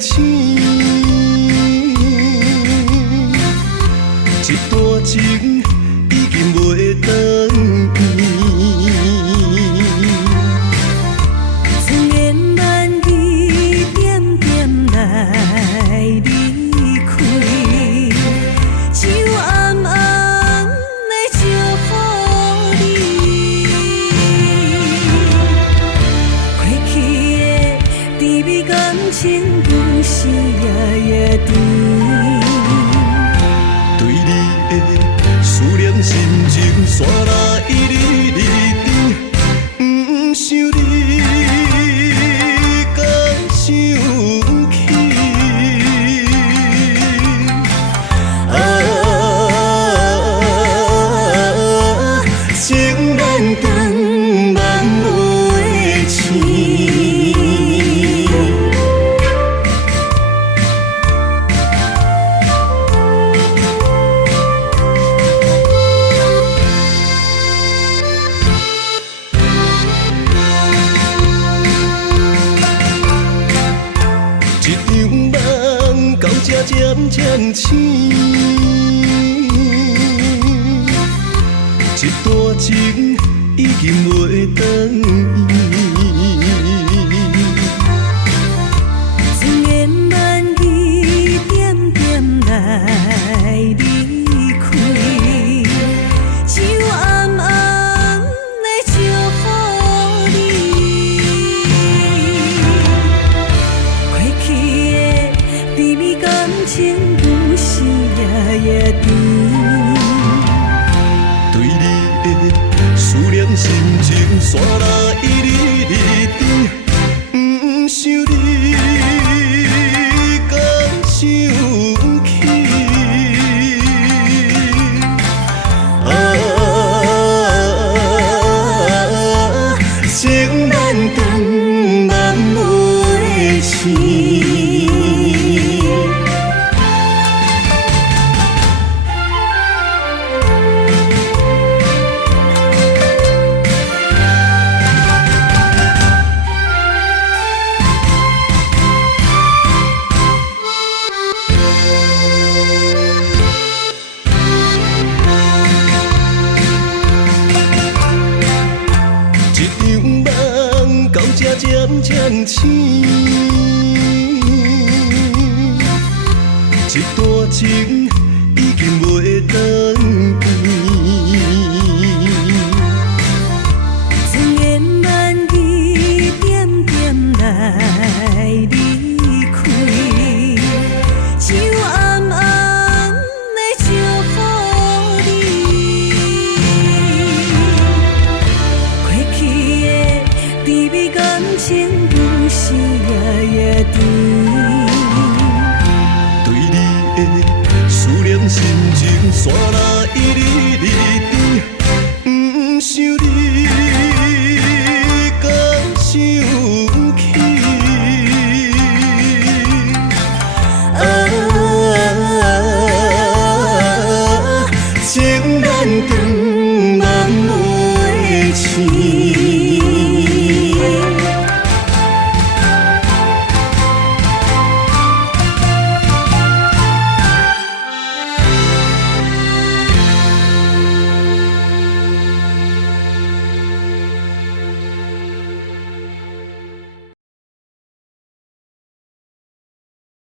醒，一段情已经袂当千言万语点点来离开，只有暗暗来祝福你。过去的甜蜜感情，不是夜夜甜。对你的思念，心情线拉一日日长，不想你敢想起。啊，情难断，万袂清。一场梦到这渐渐醒，一段情已经袂当千言万语点点来离开，只有暗暗来祝福你。过去的甜蜜感情，不是夜夜甜。对你的思念，心情线拉一日日长，不想你敢想起。啊，情难断，万袂清。一场梦到这渐渐醒，一段情